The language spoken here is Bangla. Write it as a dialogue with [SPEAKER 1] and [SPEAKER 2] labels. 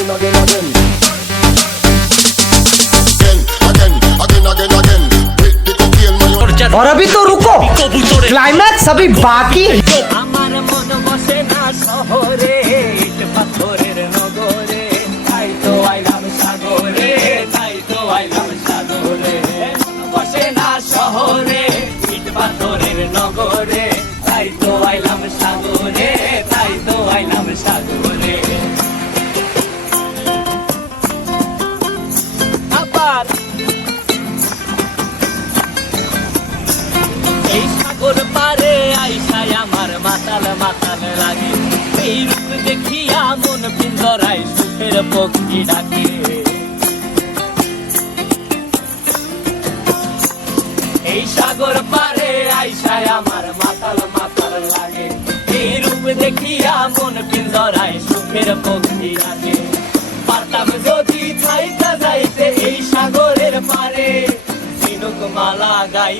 [SPEAKER 1] again, again.
[SPEAKER 2] Again, again, again, again, again. With the cocaine, man, you
[SPEAKER 3] और अभी तो रुको क्लाइमैक्स अभी बाकी है
[SPEAKER 4] আমার মন বসে না শহরে ইট পাথরের নগরে তাই তো আইলাম সাগরে আবার। এই সাগর পারে আইসায় আমার মাতাল মাতাল লাগে। এই রূপ দেখিয়া মন পিন্দরায় সুখের পক্ষী ডাকে। এই সাগর পারে আইসায় আমার মাতাল মাতাল লাগে। এই রূপ দেখিয়া মন পিন্দরায় সুখের পক্ষী ডাকে। মালা গাই